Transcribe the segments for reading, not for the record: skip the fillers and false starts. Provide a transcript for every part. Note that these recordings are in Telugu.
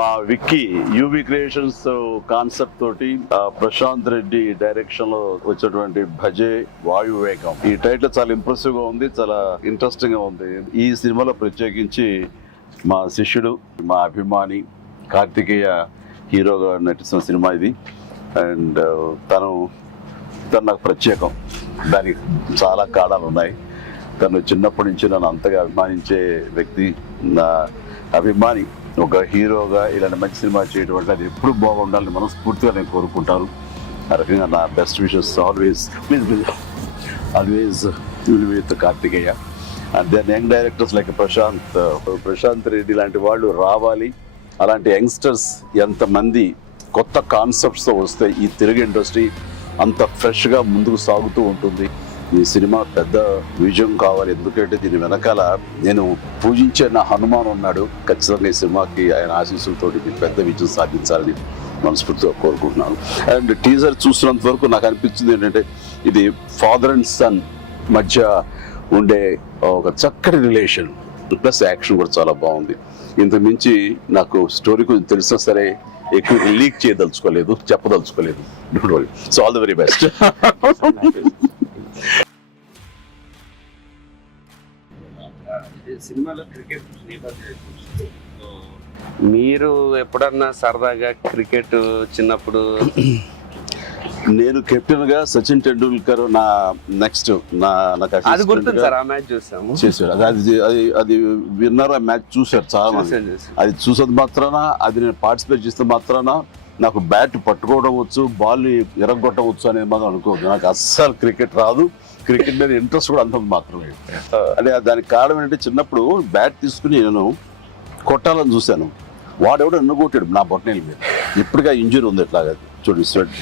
విక్కీ యూవి క్రియేషన్స్ కాన్సెప్ట్ తోటి ప్రశాంత్ రెడ్డి డైరెక్షన్ లో వచ్చినటువంటి భజే వాయువేగం ఈ టైటిల్ చాలా ఇంప్రెసివ్ గా ఉంది, చాలా ఇంట్రెస్టింగ్ గా ఉంది. ఈ సినిమాలో ప్రత్యేకించి మా శిష్యుడు, మా అభిమాని కార్తికేయ హీరోగా నటిస్తున్న సినిమా ఇది. అండ్ తను నాకు ప్రత్యేకం, దానికి చాలా కారణాలు ఉన్నాయి. తను చిన్నప్పటి నుంచి నన్ను అంతగా అభిమానించే వ్యక్తి, నా అభిమాని. ఒక హీరోగా ఇలాంటి మంచి సినిమా చేయడం వల్ల అది ఎప్పుడు బాగుండాలని మనస్ఫూర్తిగా నేను కోరుకుంటాను. ఆ రకంగా నా best wishes always with Karthikeya. And then young directors like Prashanth Reddy లాంటి వాళ్ళు రావాలి. అలాంటి యంగ్స్టర్స్ ఎంతమంది కొత్త కాన్సెప్ట్స్తో వస్తే ఈ తెలుగు ఇండస్ట్రీ అంత ఫ్రెష్గా ముందుకు సాగుతూ ఉంటుంది. ఈ సినిమా పెద్ద విజయం కావాలి, ఎందుకంటే దీని వెనకాల నేను పూజించే నా హనుమాన్ ఉన్నాడు. ఖచ్చితంగా ఈ సినిమాకి ఆయన ఆశీస్సులతోటి పెద్ద విజయం సాధించాలని మనస్ఫూర్తిగా కోరుకుంటున్నాను. అండ్ టీజర్ చూసినంత వరకు నాకు అనిపించింది ఏంటంటే ఇది ఫాదర్ అండ్ సన్ మధ్య ఉండే ఒక చక్కటి రిలేషన్, ప్లస్ యాక్షన్ కూడా చాలా బాగుంది. ఇంతకు మించి నాకు స్టోరీ కొంచెం తెలిసినా సరే ఎక్కువ లీక్ చేయదలుచుకోలేదు, చెప్పదలుచుకోలేదు. Don't worry. So all the very best. సినిమాలో క్రికెట్ మీరు ఎప్పుడన్నా సరదాగా క్రికెట్ చిన్నప్పుడు? నేను కెప్టెన్ గా సచిన్ టెండూల్కర్ నా నెక్స్ట్ అది గుర్తుంది సార్, ఆ మ్యాచ్ చూసాము. చేశారు అది విన్నర్. ఆ మ్యాచ్ చూశారు చాలా మంది. అది చూసేది మాత్రాన, అది నేను పార్టిసిపేట్ చేస్తే మాత్రాన నాకు బ్యాట్ పట్టుకోవడం వచ్చు, బాల్ ఎరగొట్టడం వచ్చు అనేది మాత్రం అనుకోవద్దు. నాకు అస్సలు క్రికెట్ రాదు, క్రికెట్ మీద ఇంట్రెస్ట్ కూడా అంత మాత్రమే. అంటే దానికి కారణం ఏంటంటే చిన్నప్పుడు బ్యాట్ తీసుకుని నేను కొట్టాలని చూశాను, వాడెవడో ఎన్ను కొట్టాడు నా బొట్టనేల మీద. ఇప్పటికే ఇంజరీ ఉంది ఎట్లాగా చూడండి స్వెట్.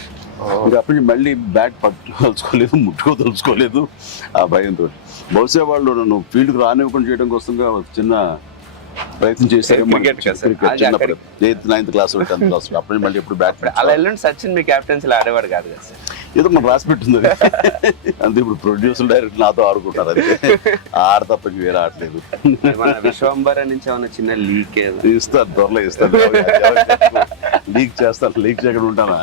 ఇంకా అప్పటి మళ్ళీ బ్యాట్ పట్టుకోదలుచుకోలేదు, ముట్టుకోదలుచుకోలేదు ఆ భయంతో. బహుశా వాళ్ళు నన్ను ఫీల్డ్కి రానివ్వకుండా చేయడం కోసంగా చిన్న ప్రయత్నం చేశారు. చిన్నప్పుడు 8th 9th class 10th class అప్పుడు మళ్ళీ ఎప్పుడు బ్యాట్ అలా వెళ్ళండి. సచిన్ మీ క్యాప్టెన్సీ ఆడేవాడు కాదు కదా సార్? ఏదో మనం రాసి పెట్టింది అంతే. ఇప్పుడు ప్రొడ్యూసర్ డైరెక్ట్ నాతో ఆడుకుంటారు, అది ఆడ తప్ప వేరే ఆడలేదు. విశ్వంబర నుంచి ఏమన్నా చిన్న లీక్ ఇస్తారు, త్వరలో ఇస్తారు. లీక్ చేస్తాను, లీక్ చేయకుండా ఉంటానా?